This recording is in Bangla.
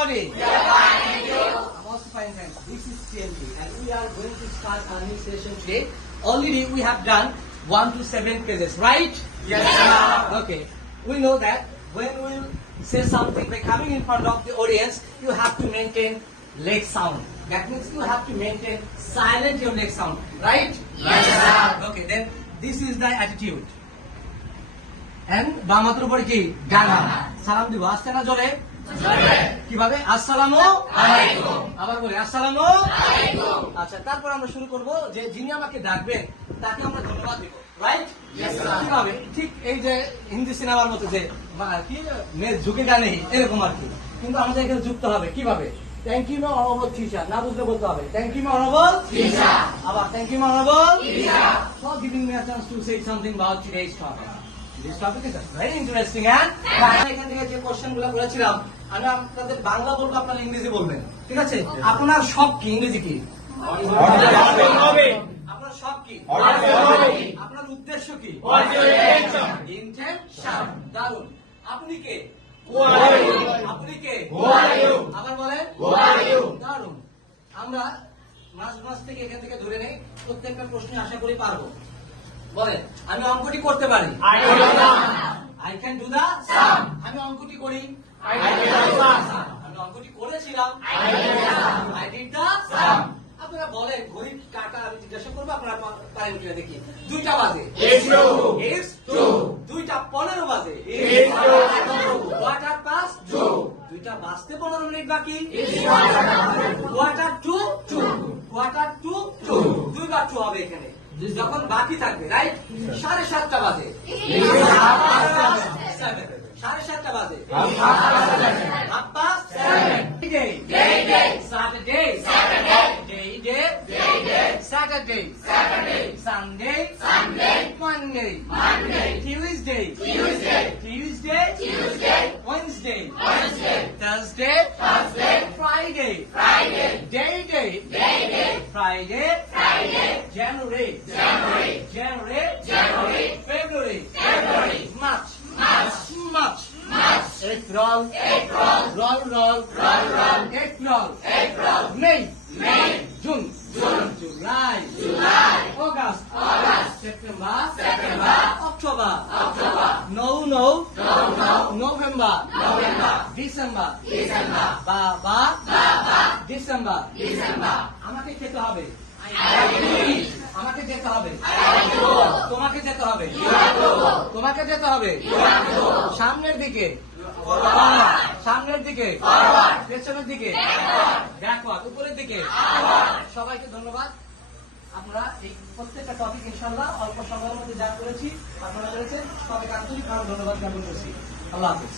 everybody? I'm also fine, thanks. This is TNT, and we are going to start our new session today. Already we have done 1 to 7 pages, right? Yes, sir. Okay. We know that when we say something by coming in front of the audience, you have to maintain leg sound. That means you have to maintain silent your leg sound, right? Yes, sir. Okay, then this is the attitude. And বামাত্র উপর কি ডান হাত সালাম দিব আসছে না জোরে কিভাবে আসসালামু আলাইকুম আবার বলি আসসালামু আলাইকুম আচ্ছা তারপর আমরা শুরু করব যে যিনি আমাকে ডাকবেন তাকে আমরা ধন্যবাদ দেব রাইট Yes, sir. কিভাবে ঠিক এই যে হিন্দি সিনেমার মতো যে কি মেয়ে ঝুঁকেগা নেই এরকম আর কি কিন্তু আমাদের এখানে যুক্ত হবে কিভাবে thank you my honourable teacher না বুঝলে বলতে হবে thank you my honourable Teacher. আবার thank you my honourable Teacher. for giving me a chance to say something about today's topic. This topic is very interesting and এখান থেকে যে কোশ্চেন গুলো বলেছিলাম আমি আপনাদের বাংলা বলবো আপনারা ইংরেজি বলবেন ঠিক আছে আপনার শখ কি ইংরেজি কি আপনার শখ কি আপনার উদ্দেশ্য কি ইন্টেনশন দারুন আপনি কে আপনি কে আবার বলেন দারুন আমরা মাঝ থেকে এখান থেকে ধরে নেই প্রত্যেকটা প্রশ্ন আশা করি পারবো বলেন আমি অঙ্কটি করতে পারি আই ক্যান ডু দা সাম আমি অঙ্কটি করি আমি অঙ্কটি করেছিলাম আই ডিড দা সাম আপনারা বলেন ঘড়ি কাটা আমি জিজ্ঞাসা করবো আপনারা পারেন কিনা দেখি 2টা বাজে It's true 2টা 15 বাজে Quarter past 2 2টা বাজতে 15 মিনিট বাকি Quarter to 2 দুইবার 2 হবে এখানে যখন বাকি থাকবে রাইট 7:30টা বাজে 7:30টা বাজে 7:30 Saturday Monday Tuesday Wednesday Thursday Friday Friday January February March April April May June July August September October November December Baba December আমাকে খেতে হবে আমাকে যেতে হবে তোমাকে যেতে হবে তোমাকে যেতে হবে সামনের দিকে পেছনের দিকে ব্যাকওয়ার্ড উপরের দিকে সবাইকে ধন্যবাদ আপনারা এই প্রত্যেকটা টপিক ইনশাআল্লাহ অল্প সময়ের মধ্যে যা করেছি আপনারা করেছেন সবাইকে আন্তরিকভাবে ধন্যবাদ জ্ঞাপন করছি আল্লাহ হাফেজ